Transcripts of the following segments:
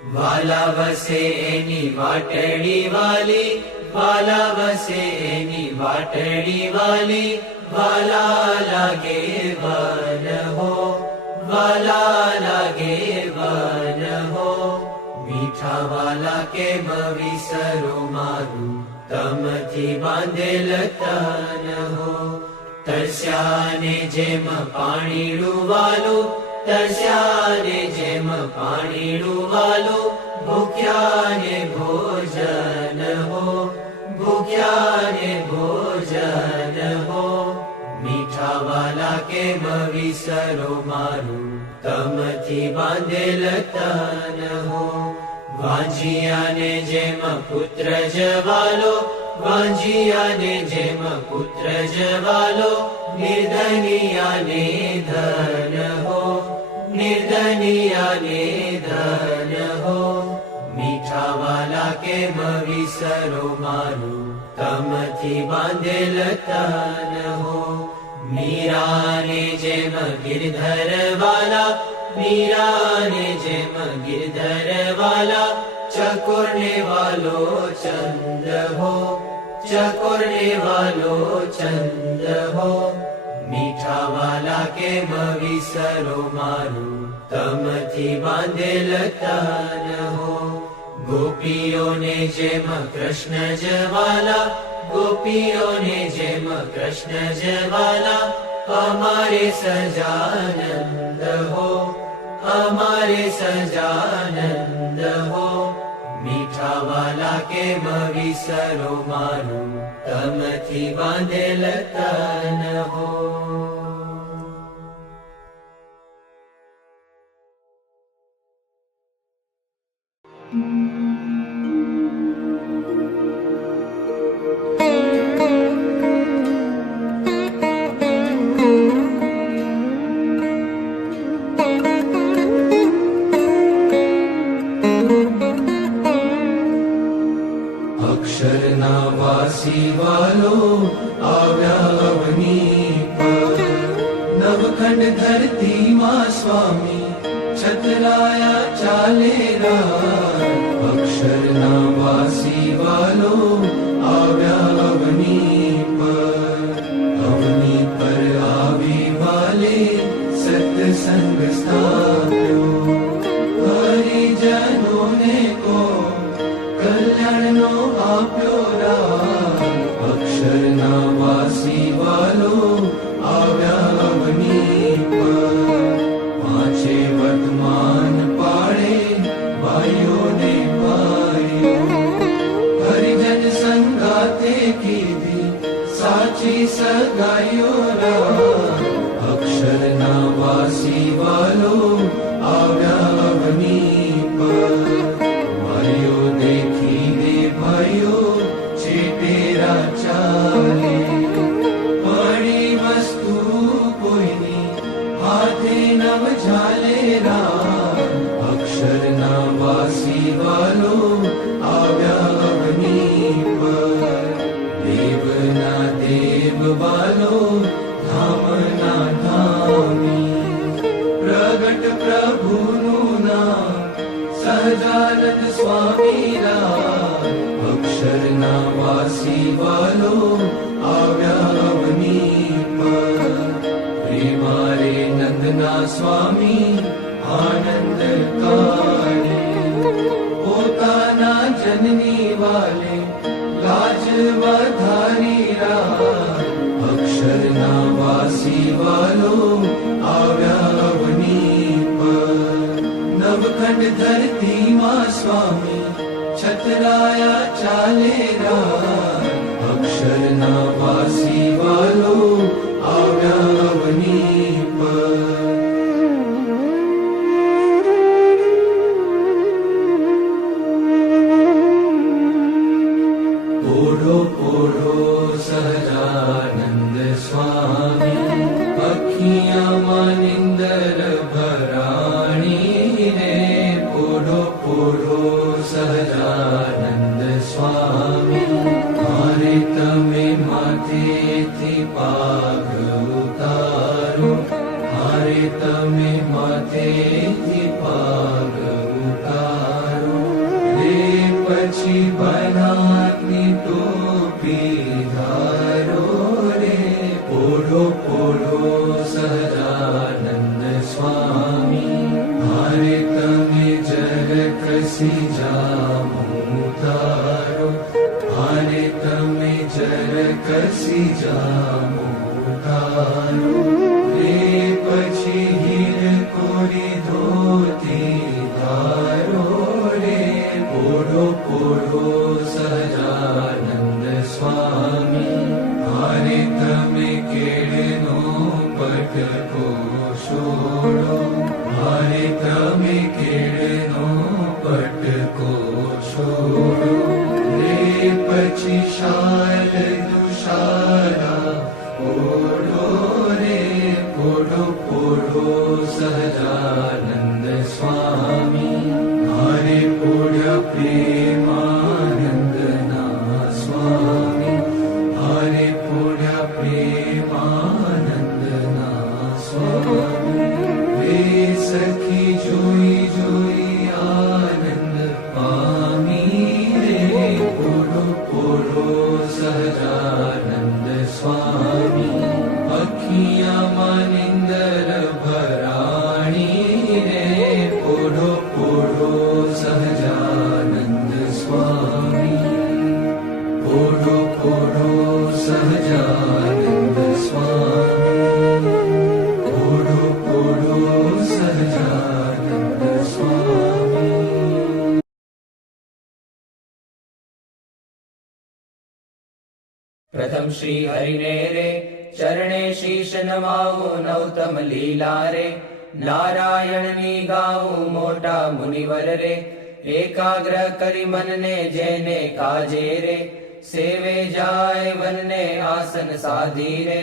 વાલા વસે એની વાટડી વાલી, વાલા વસે એની વાટડી વાલી, વાલા લાગે વન હો, વાલા લાગે વન હો. મીઠા વાલા કેમ વિસરો મારું, તમથી બાંધેલ તન હો. તરસ્યાને જેમ પાણીડું વાલું, તરસ્યાને જેમ પાણીડું વાલું, ભૂખ્યાને ભોજન હો, ભૂખ્યાને ભોજન હો. મીઠા વાલા કેમ વિસરો મારું, તમથી બાંધેલ તન હો. વાંજિયાને જેમ પુત્ર જવાલો, વાંજિયાને જેમ પુત્ર જવાલો, નિર્ધનિયાને ધન હો, નિર્ધનિયાને ધન હો. મીઠા વાલા કેમ વિસરો મારું, તમથી બાંધેલ તન હો. મીરાને જેમ ગિરધર વાલા, મીરાને જેમ ગિરધર વાલા, ચકોરને વાલો ચંદ હો, ચકોરને વાલો ચંદ હો. મીઠા વાલા કેમ વિસરો મારું, તમથી બાંધેલ તન હો. ગોપીઓને જેમ કૃષ્ણ જવાલા, ગોપીઓને જેમ કૃષ્ણ જવાલા, અમારે સજાનંદ હો, અમારે સજાનંદ હો. મીઠા વાલા કેમ વિસરો મારું, તમથી બાંધેલ તન હો. અક્ષરના વાસી વાલો આવ્યા અવની પર, નવખંડ ધરતીમાં સ્વામી છતરાયા ચાલે રા. અક્ષરના વાસી વાલો આવ્યા અવની પર, અવની પર આવી વાલે સત્સંગ સ્થાપ્યો. હરિજનોને કો કલ્યાણનો આપ્યો રા. અક્ષરના વાસી વાલો આવ્યા અવની પર, પાંચે વર્તમાન પાડે ભાઈઓને ભાઈઓ. હરિજન સંગાતે કીધી સાચી સગાઈઓ રા. અક્ષરના વાસી વાલો આવ્યા અવની પર, ભાઈઓ દેખીને ભાઈઓ ચેટેરા ચાલે. પડી વસ્તુ કોઈની હાથે નવ ઝાલે રા. અક્ષરના વાસી વાલો આવ્યા અવની પર, દેવના દેવ વાલો ધામના ધામી. પ્રગટ પ્રભુનું નામ સહજાનંદ સ્વામી રા. અક્ષરના વાસી વાલો આવ્યા અવની પર, પ્રેમારે નંદના સ્વામી આનંદ કાળી. પોતાના જનની વાલે લાજ વધારી રા. અક્ષરના વાસી વાલો આવ્યા અવની પર, નવખંડ ધરતીમાં સ્વામી છતરાયા ચાલે રા. અક્ષરના વાસી વાલો આવ્યા અવની પર. પોઢો પોઢો સહજાનંદ સ્વામી, અખિયામાં નિંદર ભરાણી રે. પોઢો પોઢો સહજાનંદ સ્વામી, મારે તમે માથેથી પાગ ઉતારો, મારે તમે માથેથી પાગ ઉતારો. પછી બનાની ટોપી ધારો રે પોઢો પોઢો સહજાનંદ સ્વામી હારે તમે જગ કસી જામું તારો હારે તમે જગ કસી જામું તારો રે પછી હીર કોરી ધોતી ધારો રે પોઢો પોઢો સહજાનંદ સ્વામી હારે તમે કેળનો પટકો છોડો હારે તમે કેળનો પટકો છોડો રે પછી શાલ દુશાલા ઓઢો રે પોઢો પોઢો સહજાનંદ સ્વામી હારે પોઢ્યા પ્રેમાનંદના સ્વામી હારે પોઢ્યા પ્રેમાનંદના સ્વામી રે સખી જોઈ જોઈ આનંદ પામી રે પોઢો પોઢો સહજાનંદ સ્વામી અખિયામાં નિંદર ભરાણી રે પોઢો પોઢો સહજાનંદ સ્વામી પોઢો પોઢો સહજાનંદ સ્વામી પોઢો પોઢો સહજાનંદ સ્વામી પ્રથમ શ્રી હરિને રે ચરણે શીશ નમાવું નૌતમ લીલા રે નારાયણની ગાવું મોટા મુનિવર રે એકાગ્ર કરી મનને જેને કાજે રે સેવે જાય વનને આસન સાધી રે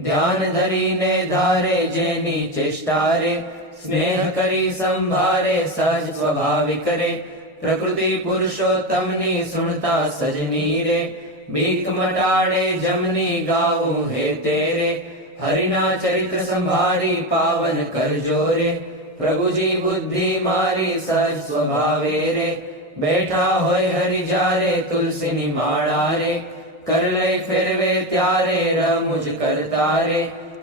ધ્યાન ધરીને ધારે જેની ચેષ્ટા રે સ્નેહ કરી સંભારે સહજ સ્વાભાવિક રે પ્રકૃતિ પુરુષોત્તમની સુણતા સજની રે બીક મટાડે જમની ગાવું હે તેરે હરિના ચરિત્ર સંભાળી પાવન કરજો રે પ્રભુજી બુદ્ધિ મારી સહજ સ્વભાવે રે બેઠા હોય હરિ જારે તુલસીની માળા રે કરલે ફેરવે ત્યારે રમુજ કરતા રે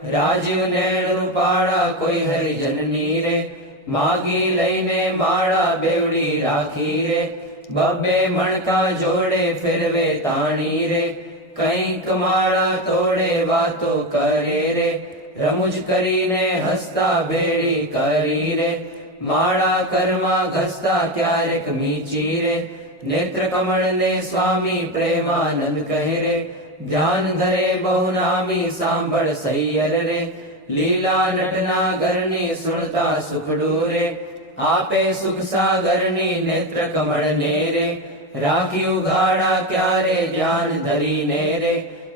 રાજીવ નેણ રૂપાળા કોઈ હરિજનની રે માગી લઈને માળા બેવડી રાખી રે બબ્બે મણકા જોડે ફેરવે તાણી રે કંઈક માળા તોડે વાતો કરે રે રમુજ કરીને હસતા ભેળી કરી રે માળા કર્મા ઘસતા ક્યારેક મીચી રે નેત્ર કમળ ને સ્વામી પ્રેમાનંદ કહે રે ધ્યાન ધરે બહુ નામી સાંભળ સૈયર રે લીલા નટના ઘરની સુણતા સુખડું રે આપે સુખ સાગરની નેત્ર કમળ ને રે રાખ્યું ગાડા ક્યારે ધ્યાન ધરીને રે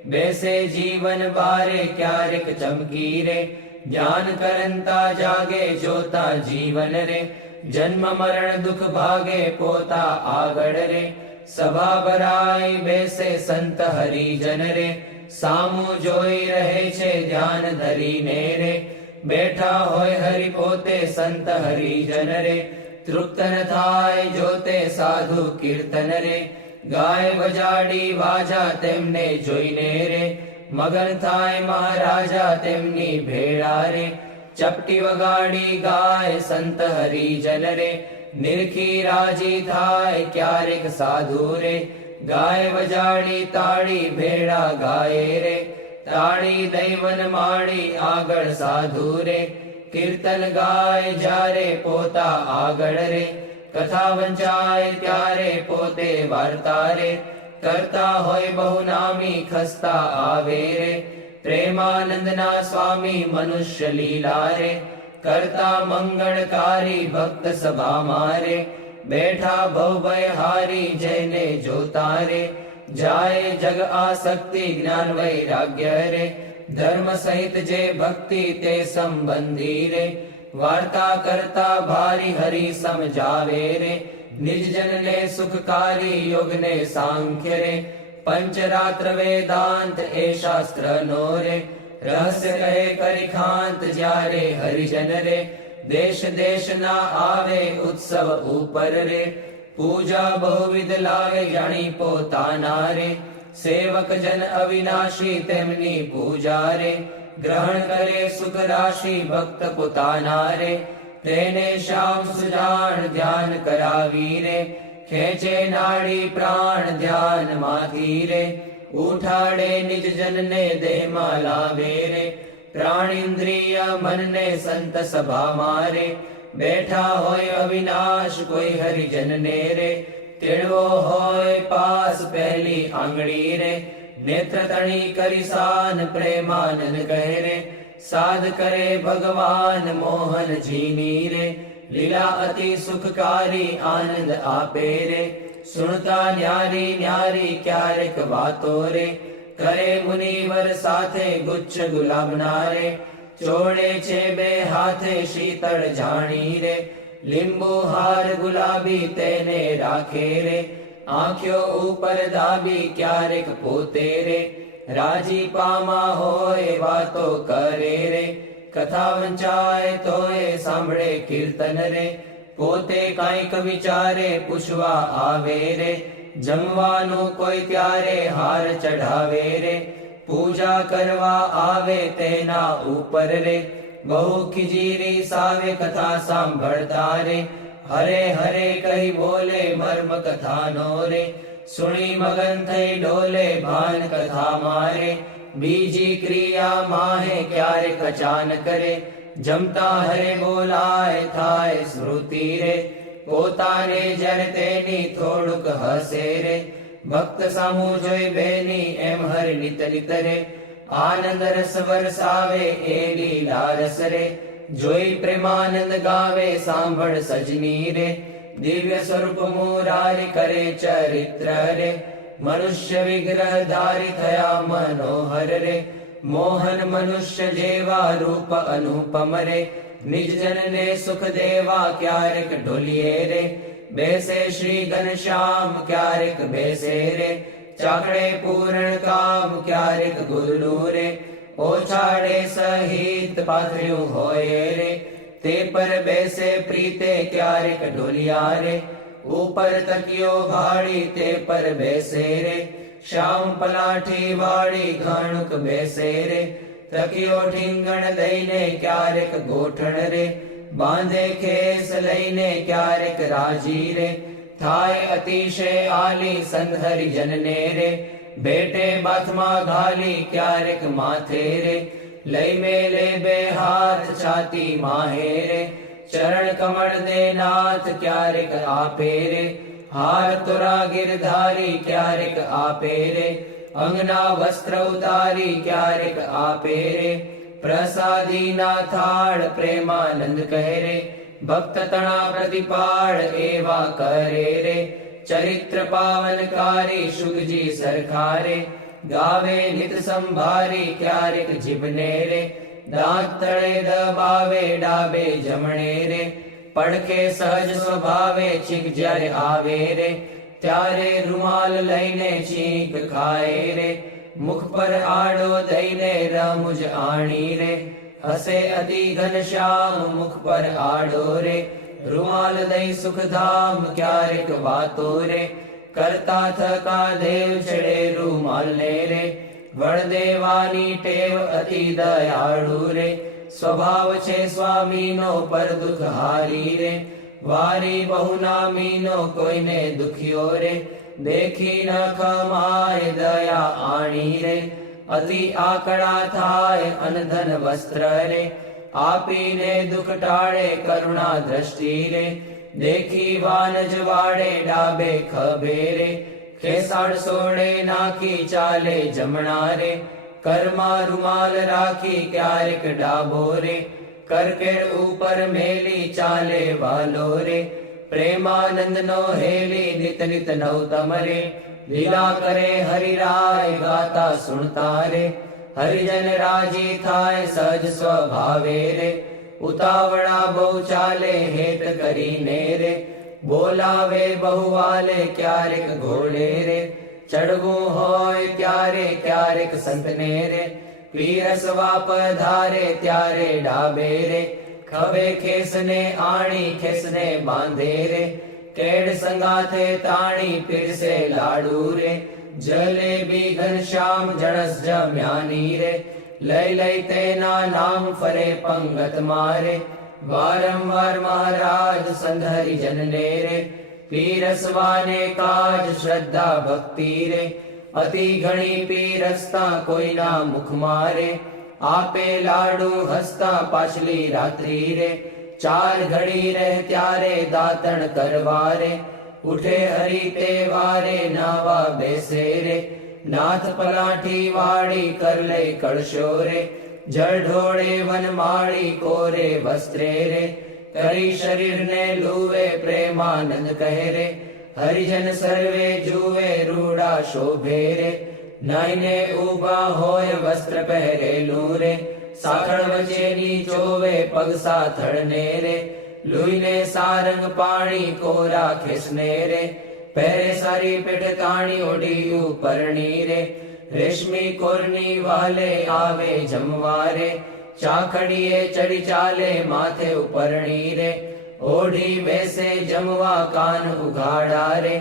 બેસે જીવન બારે ક્યારેક ચમકી રે ધ્યાન કરંતા જાગે જોતા જીવન રે જન્મ મરણ દુઃખ ભાગે પોતા આગળ રે સભા ભરાઈ બેસે સંત હરિજન રે સામું જોઈ રહે છે ધ્યાન ધરીને રે બેઠા હોય હરિ પોતે સંત હરિજન રે તૃપ્ત ન થાય જોતે સાધુ કીર્તન રે ગાય વજાડી વાજા તેમને જોઈને રે મગન થાય મહારાજા તેમની ભેળા રે ચપટી વગાડી ગાય સંત હરિજન રે નિરખી રાજી થાય ક્યારેક સાધુ રે ગાય વજાડી તાળી ભેળા ગાય રે તાળી દૈવન માળી આગળ સાધુ રે કીર્તન ગાય જ્યારે પોતા આગળ રે કથા વંચાય ત્યારે પોતે વાર્તા રે કરતા હોય બહુ નામી ખસ્તા આવે રે પ્રેમાનંદના સ્વામી મનુષ્ય લીલા રે કરતા મંગળકારી ભક્ત સભા મારે બેઠા ભવભય હારી જઈને જોતા રે જાય જગ આસક્તિ જ્ઞાન વૈરાગ્ય રે ધર્મ સહિત જે ભક્તિ તે સંબંધી રે વાર્તા કરતા ભારી હરી સમજાવે રે નિજજન ને સુખકારી યોગ ને સાંખ્ય રે પંચરાત્ર વેદાંત એ શાસ્ત્ર નો રે રહસ્ય કહે કરી ખાંત જ્યારે હરિજન રે દેશ દેશ ના આવે ઉત્સવ ઉપર રે પૂજા બહુવિધ લાગે જાણી પોતાના રે સેવક જન અવિનાશી તેમની પૂજા રે ગ્રહણ કરે સુખ રાશિ ભક્ત પોતાના રે તેને શ્યામ સુજાણ ધ્યાન કરાવી રે ખેંચે નાડી પ્રાણ ધ્યાન માંથી રે ઉઠાડે નિજ જનને દેહમાં લાવે રે પ્રાણિન્દ્રિય મનને સંત સભા મારે બેઠા હોય અવિનાશ કોઈ હરિજનને રે તેડવો હોય પાસ પહેલી આંગળી રે નેત્ર તણી કરી સાન પ્રેમાનંદ કહે રે સાધ કરે ભગવાન મોહનજીની રે લીલા અતિ સુખકારી આનંદ આપે રે સુણતા ન્યારી ન્યારી ક્યારેક વાતો રે કરે મુનિવર સાથે ગુચ્છ ગુલાબના રે ચોડે છે બે હાથે શીતળ જાણી રે લીંબુ હાર ગુલાબી તેને રાખે રે આંખ્યો ઉપર દાબી ક્યારેક પોતે રે રાજીપામાં હોય વાતો કરે રે કથા વંચાય તોય સાંભળે કીર્તન રે પોતે કાંઈક વિચારે પૂછવા આવે રે જમવાનું કોઈ ત્યારે હાર ચઢાવે રે પૂજા કરવા આવે તેના ઉપર રે બહુ ખીજીરી સાવે કથા સાંભળતા રે હરે હરે કહી બોલે મર્મ કથાનો રે સુણી મગન થઈ ડોલે ભાન કથા મારે બીજી ક્રિયા માહે ક્યારેક અચાનક રે જમતા હરે બોલાય થાય સ્મૃતિ રે પોતાને જ્યારે તેની થોડુંક હસે રે ભક્ત સામું જોઈ બેની એમ હર નિત નિત રે આનંદ રસ વરસાવે એ લીલા રસ રે જોઈ પ્રેમાનંદ ગાવે સાંભળ સજની રે દિવ્ય સ્વરૂપ મુરારી કરે ચરિત્ર રે મનુષ્ય વિગ્રહ ધારી થયા મનોહર રે મોહન મનુષ્ય જેવા રૂપ અનુપમ રે નિજ જનને સુખ દેવા ક્યારેક ઢોલીએ રે બેસે શ્રી ઘનશ્યામ ક્યારેક બેસે રે ચાકડે પૂર્ણ કામ ક્યારેક ગુરુ રે ઓછાડે સહિત પાથર્યું હોય રે તે પર બેસે પ્રીતે ક્યારેક ઢોલિયા રે ઉપર તકિયો ભાળી તે પર બેસે રે શ્યામ પલાઠી વાળી ઘણુક બેસે રે તકિયો ઠીંગણ દઈને ક્યારેક ગોઠણ રે બાંધે ખેસ લઈને ક્યારેક રાજી રે થાય અતિશય આલી સંત હરિજનને રે ભેટે બાથમાં ઘાલી ક્યારેક માથે રે લઈ મેલે બે હાથ છાતી માહે રે ચરણ કમળ દે નાથ ક્યારેક આપે રે હાર તોરા ગિરધારી ક્યારેક આપે રે અંગના વસ્ત્ર ઉતારી ક્યારેક આપે રે પ્રસાદીના થાળ પ્રેમાનંદ કહે રે ભક્ત તણા પ્રતિપાળ એવા કરે રે ચરિત્ર પાવનકારી શુગજી સરખારે ગાવે નિત સંભારી ક્યારેક જીભને રે દાંત તળે દબાવે ડાબે જમણે રે પડખે સહજ સ્વભાવે છીંક જ્યારે આવે રે ત્યારે રૂમાલ લઈને છીંક ખાય રે મુખ પર આડો દઈને રમુજ આણી રે હસે અતિ ઘનશ્યામ મુખ પર આડો રે રૂમાલ દઈ સુખધામ ક્યારેક વાતો રે કરતા થકા દેવ છેડે રૂમાલ ને રે વળ દેવાની ટેવ અતિ દયાળુ રે સ્વભાવ છે સ્વામીનો પર દુઃખ હારી રે વારી બહુનામીનો કોઈને દુખ્યો રે દેખી ન ખમાય દયા આણી રે અતિ આકડા થાય અનધન વસ્ત્ર રે આપીને દુઃખ ટાળે કરુણા દ્રષ્ટિ રે દેખી વાનજ વાડે ડાબે ખભે રે ખેસાડ સોડે નાખી ચાલે જમણા રે કરમાં રૂમાલ રાખી ક્યારેક ડાબો રે કરકેડ ઉપર મેલી ચાલે વાલો રે પ્રેમાનંદ નો હેલી નિત નિત નવતમ રે લીલા કરે હરિરાય ગાતા સુણતા રે હરિજન રાજી થાય સહજ સ્વભાવે રે ઉતાવળા બહુ ચાલે હેત કરીને રે બોલાવે બહુ વાલે ક્યારેક ઘોડે રે ચડવું હોય ત્યારે ક્યારેક સંતને રે પીરસવા પધારે ત્યારે ડાબે રે ખભે ખેસને આણી ખેસને બાંધે રે કેડ સંગાથે તાણી પીરસે લાડુ રે જલેબી ઘનશ્યામ જણસ જમ્યાની રે લઈ લઈ તેના નામ ફરે પંગત મારે વારંવાર મહારાજ સંત હરિજનને રે પીરસવાને કાજ શ્રદ્ધા ભક્તિ રે અતિ ઘણી પીરસતા કોઈના મુખ મારે આપે લાડુ હસતા પાછલી રાત્રિ રે ચાર ઘડી રહે ત્યારે દાતણ કરવા રે ઉઠે હરિ તે વારે નાવા બેસે રે નાથ પલાઠી વાળી કર લે કળશો રે જળ ઢોળે વનમાળી કોરે વસ્ત્રે રે કરી શરીરને લુવે પ્રેમાનંદ કહે રે હરિજન સર્વે જુએ રૂડા શોભે રે નાઈને ઉભા હોય વસ્ત્ર પહેરેલું રે સાખળ વચ્ચેની ચોવે પગ સાથળને રે લુઈને સારંગ પાણી કોરા ખેસને રે પહેરે સારી પેઠ તાણી ઓઢી ઉપરણી રે રેશમી કોરની વાલે આવે જમવા રે ચાખડીએ ચડી ચાલે માથે ઉપરણી રે ઓઢી બેસે જમવા કાન ઉઘાડા રે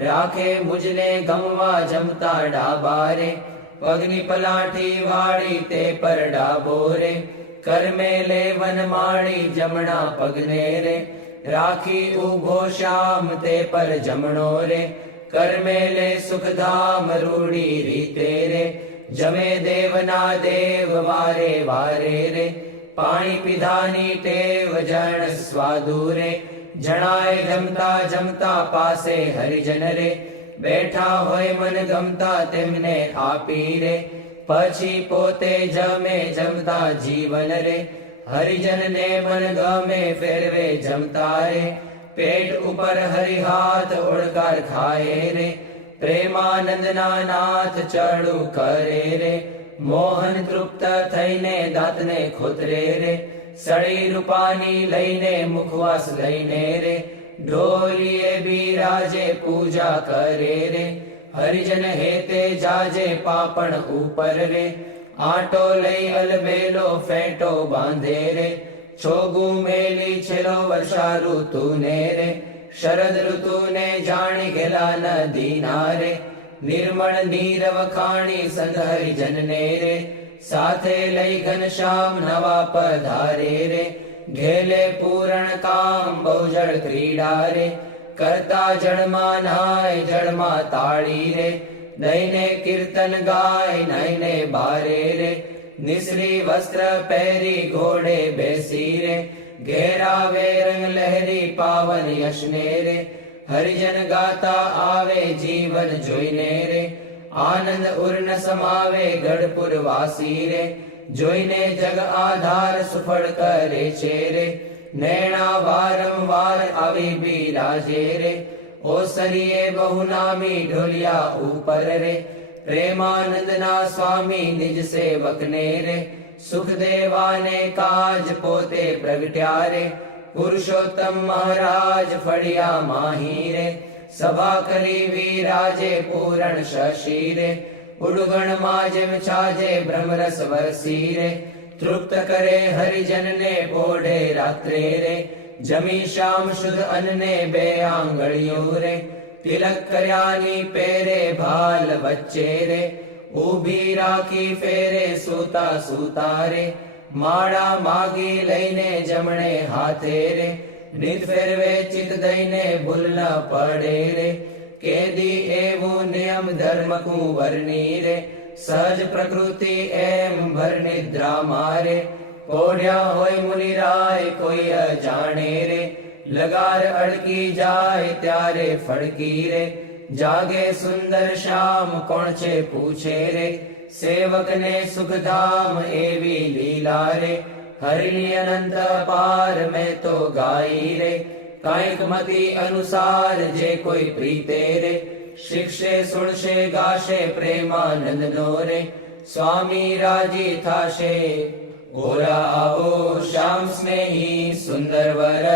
રાખે મુજને ગમવા જમતા ડાબા રે પગની પલાઠી વાળી તે પર ડાબો રે કરમે લે વનમાળી જમણા પગને રે રાખી ઉભો શ્યામ તે પર જમણો રે કરમે લે સુખધામ રૂડી રીતે રે જમે દેવના દેવ વારે વારે રે પાણી પીધાની ટેવ જણ સ્વાદુ રે જણાય જમતા જમતા પાસે હરિજન રે બેઠા હોય મન ગમતા તેમને આપી રે પછી પોતે જમે જમતા જીવન રે હરિજન ને મન ગમે ફેરવે જમતા રે પેટ ઉપર હરિહાથ ઓળકાર ખાય રે પ્રેમાનંદના નાથ ચડુ કરે રે મોહન તૃપ્ત થઈને દાંતને ખોતરે રે સળી રૂપાની લઈને મુખવાસ લઈને રે ઢોલીએ બિરાજે પૂજા કરે રે હરિજન હેતે જાજે પાપણ ઉપર રે આટો લઈ અલબેલો ફેંટો બાંધે રે છોગું મેલી છેલ્લો વર્ષા ઋતુ ને રે શરદ ઋતુ ને જાણી ગેલા નદી ના રે નિર્મળ નીરવ ખાણી સંત હરિજન ને રે સાથે લઈ ઘનશ્યામ નવા પધારે રે ઘેલે પૂરણ કામ બહુજળ ક્રીડા રે કરતા જળમાં નાય જળમાં તાળી રે દઈને કીર્તન ગાય નઈને બારે રે નિસરી વસ્ત્ર પહેરી ઘોડે બેસી રે ઘેરાવે રંગ લહેરી પાવન યશને રે હરિજન ગાતા આવે જીવન જોઈને રે આનંદ ઉર્ન સમાવે ગઢપુર વાસી રે જોઈને જગ આધાર સુફળ કરે છે રે નૈણા વારંવાર આવી બિરાજે રે ઓસરીએ બહુ નામી ઢોલિયા ઉપર રે પ્રેમાનંદના સ્વામી નિજ સેવકને રે સુખદેવાને કાજ પોતે પ્રગટ્યા રે પુરુષોત્તમ મહારાજ ફળિયા માહી રે સભા કરી વિરાજે પૂરણ શશી રે ઉડગણમાં જેમ છાજે બ્રહ્મરસ વરસી રે તૃપ્ત કરે હરિજનને પોઢે રાત્રે રે જમી શ્યામ શુદ્ધ અન્ને બે આંગળીઓ રે તિલક કર્યાની પેરે ભાલ વચ્ચે રે ઊભી રાખી ફેરે સૂતા સૂતા રે માળા માગી લઈને જમણે હાથે રે નિત ફેરવે ચિત દઈને ભૂલ ન પડે રે કેદી એવું નિયમ ધર્મ કુંવરની રે સહજ પ્રકૃતિ એમ ભર નિદ્રા મારે પોઢ્યા હોય મુનિરાય કોઈ અજાણે રે લગાર અડકી જાય ત્યારે ફડકી રે જાગે સુંદર શ્યામ કોણ છે પૂછે રે સેવકને સુખધામ એવી લીલા રે હરિની અનંત પાર મેં તો ગાઈ રે કાંઈક મતિ અનુસાર જે કોઈ પ્રીતે રે શિક્ષે સુણશે ગાશે પ્રેમાનંદ નો રે સ્વામી રાજી થાશે ગોરા આવો શ્યામ સ્નેહી સુંદર વર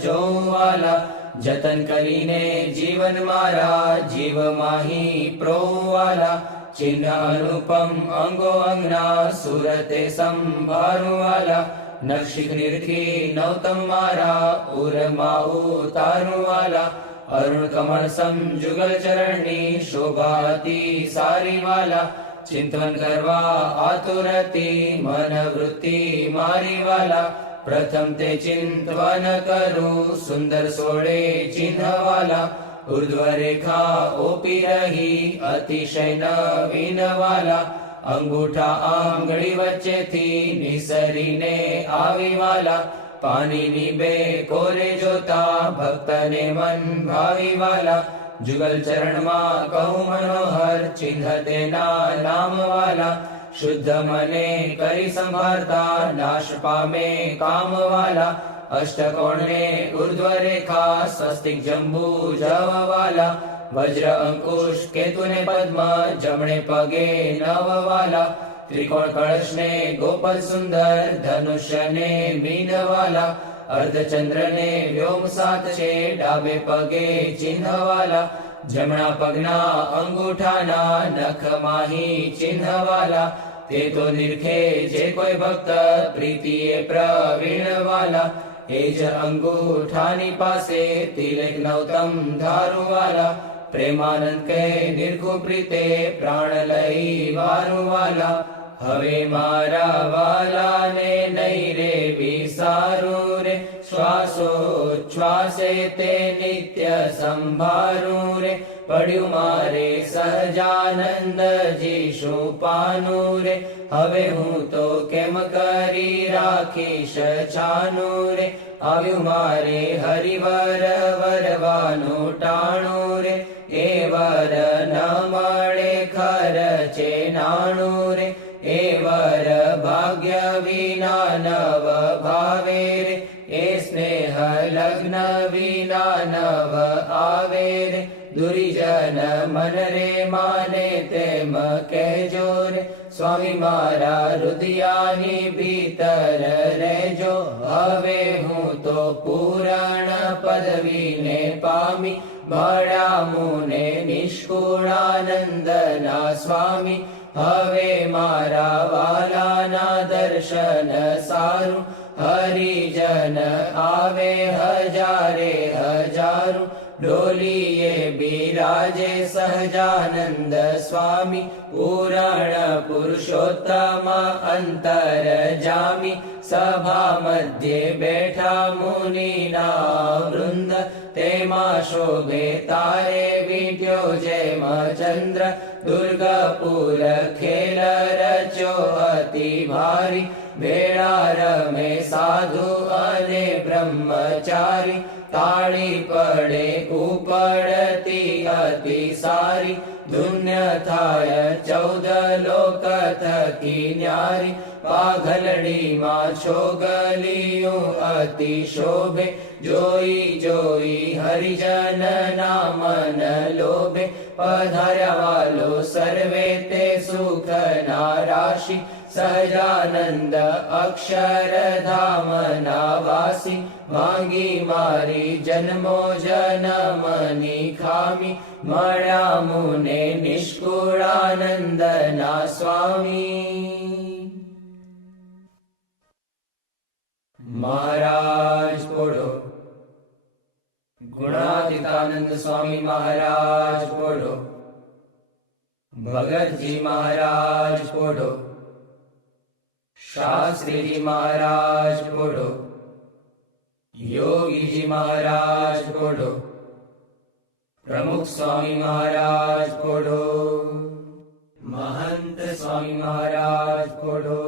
જોવાલા જતન કરીને જીવન મારા જીવ માહી પ્રોવાલા ચિહ્ન અનુપમ અંગો અંગના સુરતે સંભાળવાલા નક્ષિક નિરખી નૌતમ મારા ઉરમાં ઉતારવાલા અરુણ કમળ સમ જુગલ ચરણની શોભા અતિ સારી વાલા. ચિંતન કરવા આતુરતી મન વૃત્તિ મારી વાલા. પ્રથમ તે ચિંતવન કરું સુંદર સોળે ચિહ્નવાલા. ઉર્ધ્વ રેખા ઓપી રહી અતિશય નવીન વાલા. અંગૂઠા આંગળી વચ્ચેથી નિસરીને આવી વાલા. પાણીની બે કોરે જોતા ભક્તને મન ભાવી વાલા. જુગલ ચરણમાં કહું મનોહર ચિહ્ન તેના નામ વાલા. શુદ્ધ મને કરી સંભાળતા નાશ પામે કામ વાલા. અષ્ટકોણને ઉર્ધ્વ રેખા સ્વસ્તિક જંબુ જવાલા. વજ્ર અંકુશ કેતુને પદ્મ જમણે પગે નવવાલા. ત્રિકોણ કળશને ગોપલ સુંદર ધનુષ્યને મીનવાલા. અર્ધચંદ્રને વ્યોમ સાત છે ડાબે પગે ચિહ્નવાલા. જમણા પગના અંગૂઠાના નખ માહી ચિહ્નવાલા. તે તો નિરખે જે કોઈ ભક્ત પ્રીતિએ પ્રવીણ વાલા. એ જ અંગૂઠાની પાસે તિલક નવતમ ધારુવાલા. પ્રેમાનંદ કહે નિર્ખુ પ્રીતે પ્રાણ લઈ વારુવાલા. હવે મારા વાલાને નહીં રે વિસારું રે. શ્વાસોચ્છ્વાસે તે નિત્ય સંભારું રે. પડ્યું મારે સહજાનંદજી શું પાનું રે. હવે હું તો કેમ કરી રાખીશ છાનું રે. આવ્યું મારે હરિવર વરવાનું ટાણું રે. એ વર ન મળે ખર્ચે નાણું રે. એ વર ભાગ્ય વિના નવ ભાવે રે. એ સ્નેહ લગ્ન વિના નવ આવે રે. દુરીજન મન રે માને તેમ કહેજો રે. સ્વામી મારા હૃદયાની ભીતર રહેજો. હવે હું તો પૂરણ પદવીને પામી. મળ્યા મુને નિષ્કુળાનંદના સ્વામી. હવે મારા વાલાના દર્શન સારું. હરિજન આવે હજારે હજારું. ડોલીએ બિરાજે સહજાનંદ સ્વામી. પૂરણ પુરુષોત્તમ અંતર જામી. સભા મધ્યે બેઠા મુનિના વૃંદ. તેમાં શોભે તારે વીટ્યો જેમ ચંદ્ર. દુર્ગપુર ખેલ રચ્યો અતિ ભારી. વેળા રમે સાધુ અને બ્રહ્મચારી. તાળી પડે ઉપડતી અતિ સારી. ધુન્ય થાય 14 લોક થકી ન્યારી. પાઘલડીમાં છોગલિયું અતિ શોભે. જોઈ જોઈ હરિજન ના મન લોભે. પધાર્યા વાલો સર્વે તે સુખ ના રાશિ. સહજાનંદ અક્ષરધામ ના વાસી. માંગી મારી જન્મો જન્મની ખામી. મળ્યા મુને નિષ્કુળાનંદ ના સ્વામી. મહારાજ પોઢો. ગુણાતીતાનંદ સ્વામી મહારાજ પોઢો. ભગતજી મહારાજ પોઢો. શાસ્ત્રીજી મહારાજ પોઢો. યોગીજી મહારાજ પોઢો. પ્રમુખ સ્વામી મહારાજ પોઢો. મહંત સ્વામી મહારાજ પોઢો.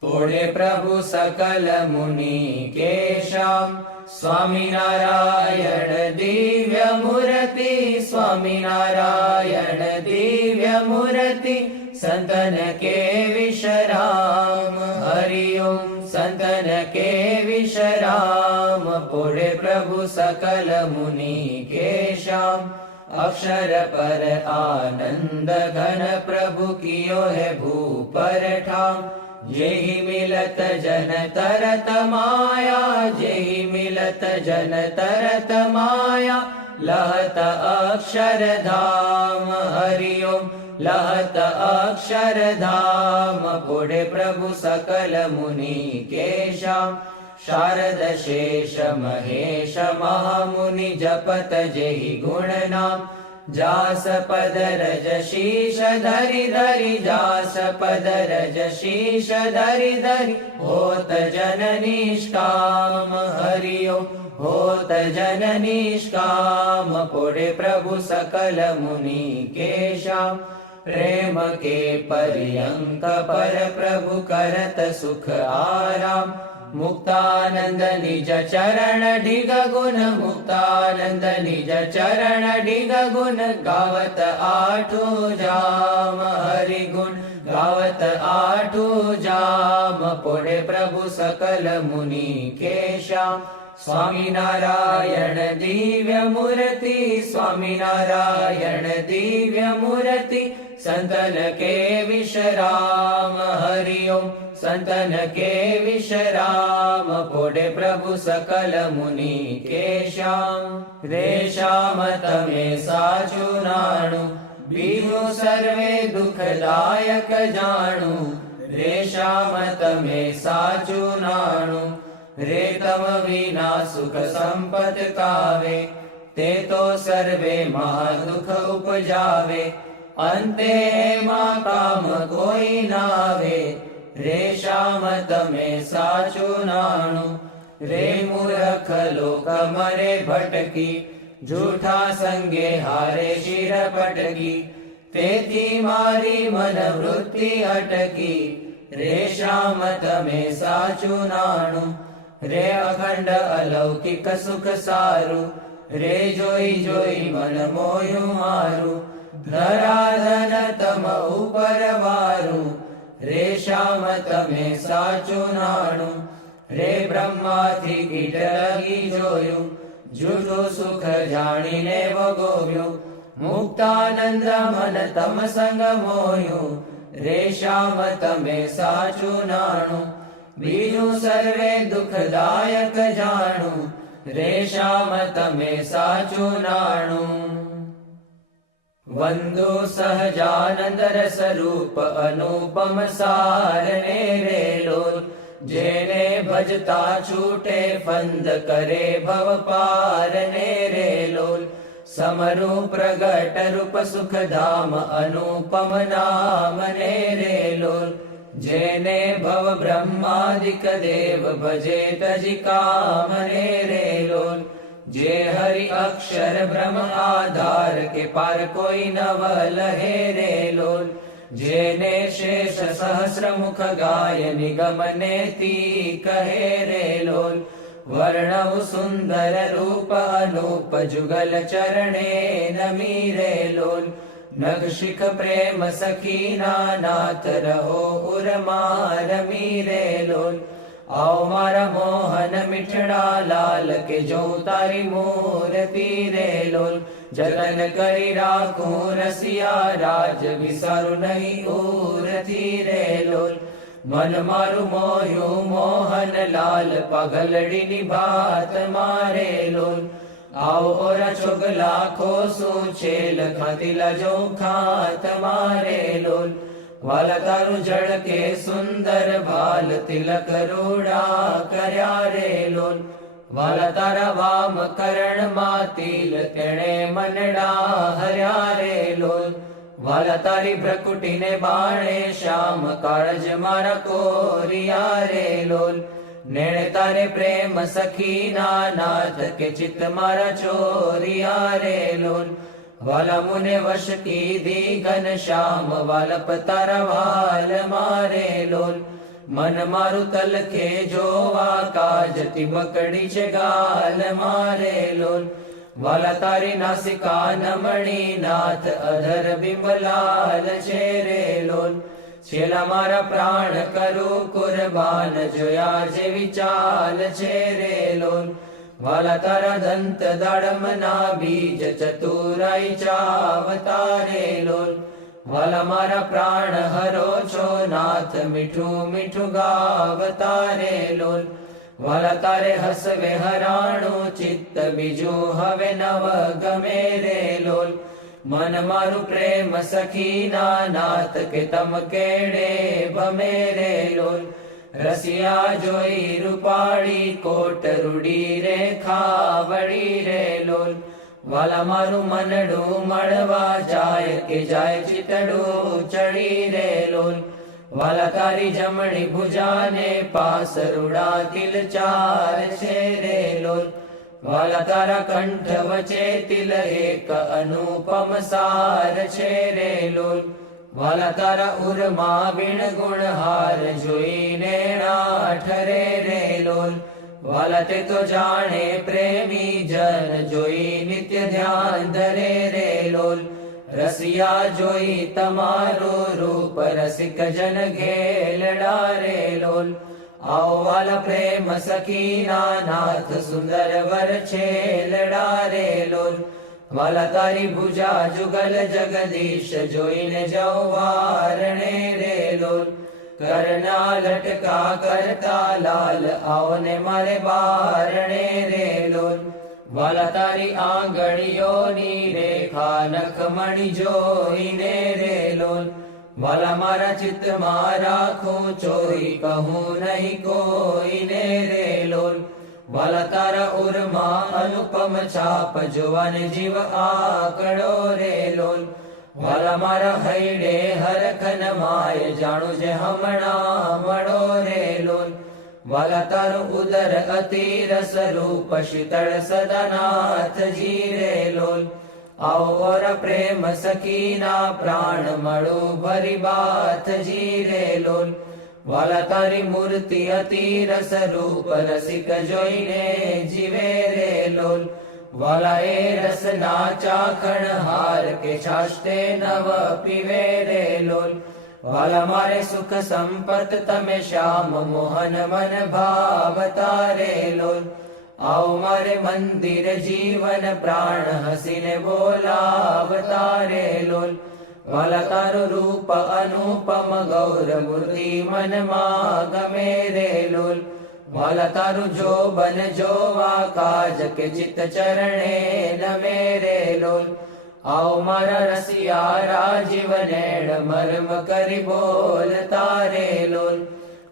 પોઢે પ્રભુ સકલ મુનિ કેશામ. સ્વામિનારાયણ દિવ્ય મૂર્તિ. સ્વામિનારાયણ દિવ્ય મૂર્તિ. સંતન કે વિશ્રામ. હરિ ઓમ સંતન કે વિશ્રામ. પોઢે પ્રભુ સકલ મુનિ કેશામ. અક્ષર પર આનંદ ઘન પ્રભુ કિયો હે ભૂપર ઠામ. જેહી મિલત જન તરત માયા. જેહી મિલત જન તરત માયા. લહત અક્ષરધામ. હરિ ઓમ લહત અક્ષરધામ. પોઢે પ્રભુ સકલ મુનિ કેશામ. शारद शेष महेश महामुनि जपत जेहि गुण नाम जास पद रज शीश धरि धरि जास पद रज शीश धरि धरि होत जन निष्काम हरि ओम होत जन निष्काम पुढे प्रभु सकल मुनि के श्याम प्रेम के पर्यंक पर प्रभु करत सुख आराम मुक्तानंद निज चरण ढिग गुण मुक्तानंद निज चरण ढिग गुण गावत आठो जाम हरि गुण गावत आठो जाम पुढे प्रभु सकल मुनि के श्याम स्वामी नारायण दिव्य मूर्ति स्वामी नारायण दिव्य मूर्ति संतन के विश्राम हरि ओम संतन के विश्राम पुढे प्रभु सकल मुनि के श्याम रे श्याम तमे साचु नाणु बीजु सर्वे दुखदायक जाणु रे श्याम तमे साचु नाणु रे तम विना सुख संपत कावे ते तो सर्वे महादुख उपजावे अंते मा काम कोई नावे रे श्याम तमे साचु नाणु रे मूर्ख लोक मरे भटकी झूठा संगे हारे शिर पटकी तेथी मारी मन वृत्ति अटकी रे श्याम तमे साचु नाणु रे अखंड अलौकिक सुख सारू रे जोई जोई मन मोयु मारू धराधन तम ઉપર વારું રે શ્યામ તમે સાચું નાણું રે બ્રહ્માથી કીટ લગી જોયું જૂઠું સુખ જાણીને ભોગવ્યું મુક્તાનંદ મન તમ સંગ મોયું રે શ્યામ તમે સાચું નાણું બીજું સર્વે દુઃખદાયક જાણું રે શ્યામ તમે સાચું નાણું वंदो सहजानंद रस रूप अनुपम सार ने रे लोल जेने भजता छूटे फंद करे भव पार ने रे लोल समरु प्रगट रूप सुख धाम अनुपम नाम ने रे लोल जेने भव ब्रह्मादिक देव भजे तजि काम ने रे लोल जे हरि अक्षर ब्रह्म आधार के पार कोई नव लहे रे लोल जेने शेष सहस्र मुख गाय निगम नेति कहे रे लोल वर्णव सुंदर रूप अनूप जुगल चरणे नमी रे लोल नगशिख प्रेम सखीना नाथ रहो उरमा रमी रे लोल आओ मारा मोहन मिठड़ा लाल के जो तारी मूर्ति रे लोल जतन करी राखूं रसिया राज विसारु नहीं उरती रे लोल मन मारु मोयु मोहन लाल पगलड़ी निभात मारे लोल आओ और चुगला खोसू छेल खातिला जो खात मारे लोल वाला तारु जड़ के सुंदर भाल तिलक रूड़ा कर्या रे लोल वाला तारा वाम करण मातिल तेणे मनडा हर्या रे लोल वाला तारी भ्रकुटी ने बाणे श्याम काळज मारा कोरिया रे लोल नेणे तारे प्रेम सखी नाथ के चित मारा चोरिया रे लोल वाला मुने वश की दी घन श्याम वालप तारा वाल मारे लोल मन मारु तल के जोवा काजती बकड़ी छे गाल मारे लोल वाला तारी नासिका नमणी नाथ अधर बिंबलाल छे रे लोल छेला मारा प्राण करू कुर्बान जोया जेवी चाल छे रे लोल वाला तारा दंत दाड़म ना बीज चतुराई चावतारे लोल वाला मारा प्राण हरो छो नाथ मिठू मिठू गावतारे लोल वाला तारे हसवे हराणु चित्त बीजू हवे नव गमे रे लोल मन मारु प्रेम सखी नाथ के तम केड़े भमे रे लोल રસિયા જોઈ રૂપાળી કોટ રૂડી રે ખાવડી રે લોલ વાલા મારું મનડું મળવા જાય કે જાય ચિતડું ચડી રે લોલ વાલા તારી જમણી ભુજાને પાસરુડા તિલ ચાર છે રે લોલ વાલા તારા કંઠ વચ્ચે તિલ એક અનુપમ સાર છે રે લોલ વાલા તારા ઉરમાં વીણ ગુણહાર જોઈને ઠરે રે લોલ વાલા તે તો જાણે પ્રેમી જન જોઈ નિત્ય ધ્યાન ધરે રે લોલ રસિયા જોઈ તમારું રૂપ રસિક જન ઘેલડા રે લોલ આવો વાલા પ્રેમ સખીના નાથ સુંદર વર છેલડા રે લોલ વાલા તારી ભુજા જુગલ જગદીશ જોઈને જવારણે રે લોલ કરના લટકા કરતા લાલ આવને મારે બારણે રે લોલ વાલા તારી આંગળીઓની રેખા નખમણી જોઈને રે લોલ વાલા મારા ચિત્તમાં રાખું ચોઈ કહું નહીં કોઈને રે લોલ વાલા તારા ઉરમાં અનુપમ છાપ જોવાને જીવ આકડો રે લોલ વાલા મારા હૈડે હરખન માય જાણું છે હમણાં મળો રે લોલ વાલા તારું ઉદર અતિ રસ રૂપ શીતળ સદાનાથજી રે લોલ આવો વર પ્રેમ સખીના પ્રાણ મળું ભરી બાથજી રે લોલ વાલા તારી મૂર્તિ અતિ રસ રૂપ રસિક જોઈને જીવે રે લોલ વાલા એ રસના ચાખણ હાર કે છાષ્ટે નવ પીવે રે લોલ વાલા મારે સુખ સંપત તમે શ્યામ મોહન મન ભાવતા રે લોલ આવો મારે મંદિર જીવન પ્રાણ હસીને બોલાવતા રે લોલ વાલા તારું રૂપ અનુપમ ગૌર મૂર્તિ મનમાં ગમે રે લોલ વાલા તારું જોબન જોવા કાજ કે ચિત્ત ચરણે નમે રે લોલ આવો મારા રસિયા રાજીવ નેડ મર્મ કરી બોલતા રે લોલ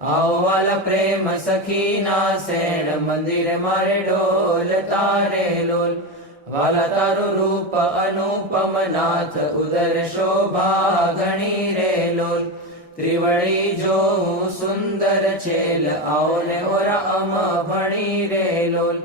આવો વાલા પ્રેમ સખીના સેણ મંદિર મારે ડોલતા રે લોલ વાલા તારું રૂપ અનુપમ નાથ ઉદર શોભા ઘણી રે લોલ ત્રિવળી જોઉં સુંદર છેલ આવને ઓરા અમ ભણી રે લોલ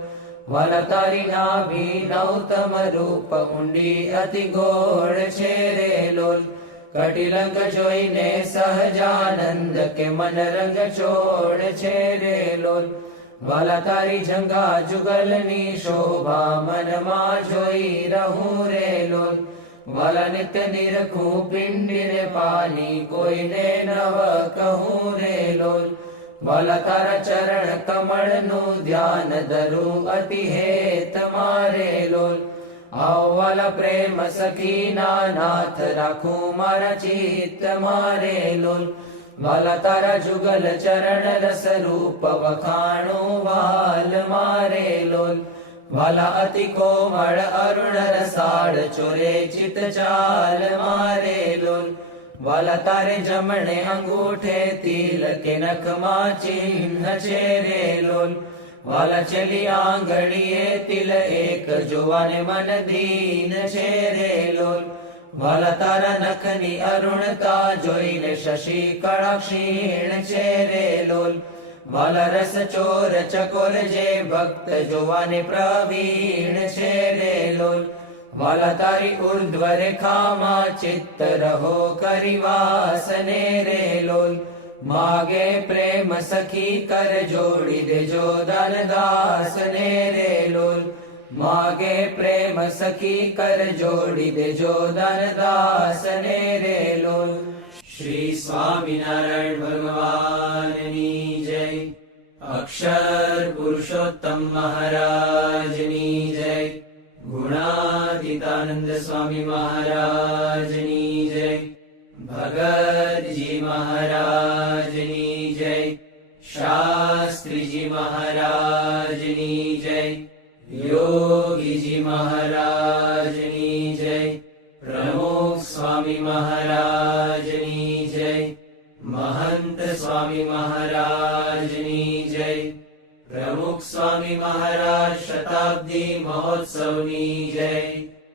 વાલા તારી નાભી નૌતમ રૂપ ઊંડી અતિ ગોળ છે રે લોલ કટિલંગ જોઈને સહજાનંદ કે મન રંગ છોડ છે રે લોલ વાલા તારી જંગા જુગલની શોભા મનમાં જોઈ રહું રે લોલ વાલા નિત્ય નિરખું પિંડીને પાની કોઈને નવ કહું રે લોલ વાલા તારા ચરણ કમળનું ધ્યાન ધરું અતિ હેત મારે લોલ આવો વાલા પ્રેમ સખીના નાથ રાખું મારા ચિત્ત મારે લોલ વાલા તારા જુગલ ચરણ રસ રૂપ વખાણું વાલ મારે લોલ વાલા અતિ કોમળ અરુણ રસાળ ચોરે ચિત ચાલ મારે લોલ વાલા તારે જમણે અંગૂઠે તિલ કે નખમાં ચિહ્ન છે રે લોલ વાલા ચલી આંગળીએ તિલ એક જોવાને મન દીન છે રે લોલ વાલા તારા નખની અરુણતા જોઈને શશી કળા ક્ષીણ છે રે લોલ વાલા રસ ચોર ચકોર જે ભક્ત જોવાને પ્રવીણ છે રે લોલ વાલા તારી ઉર્ધ્વ રેખામાં ચિત્ત રહો કરી વાસને રે લોલ માગે પ્રેમ સખી કર જોડી દેજો દાનદાસને રે લોલ માગે પ્રેમ સખી કર જોડી દેજો દાનદાસને રે લોલ શ્રી સ્વામિનારાયણ ભગવાનની જય અક્ષર પુરુષોત્તમ મહારાજની જય ગુણાતીતાનંદ સ્વામી મહારાજની જય ભગતજી મહારાજની જય શાસ્ત્રીજી મહારાજની જય યોગીજી મહારાજની જય પ્રમુખ સ્વામી મહારાજની જય મહંત સ્વામી મહારાજની જય. પ્રમુખ સ્વામી મહારાજ શતાબ્દી મહોત્સવની જય.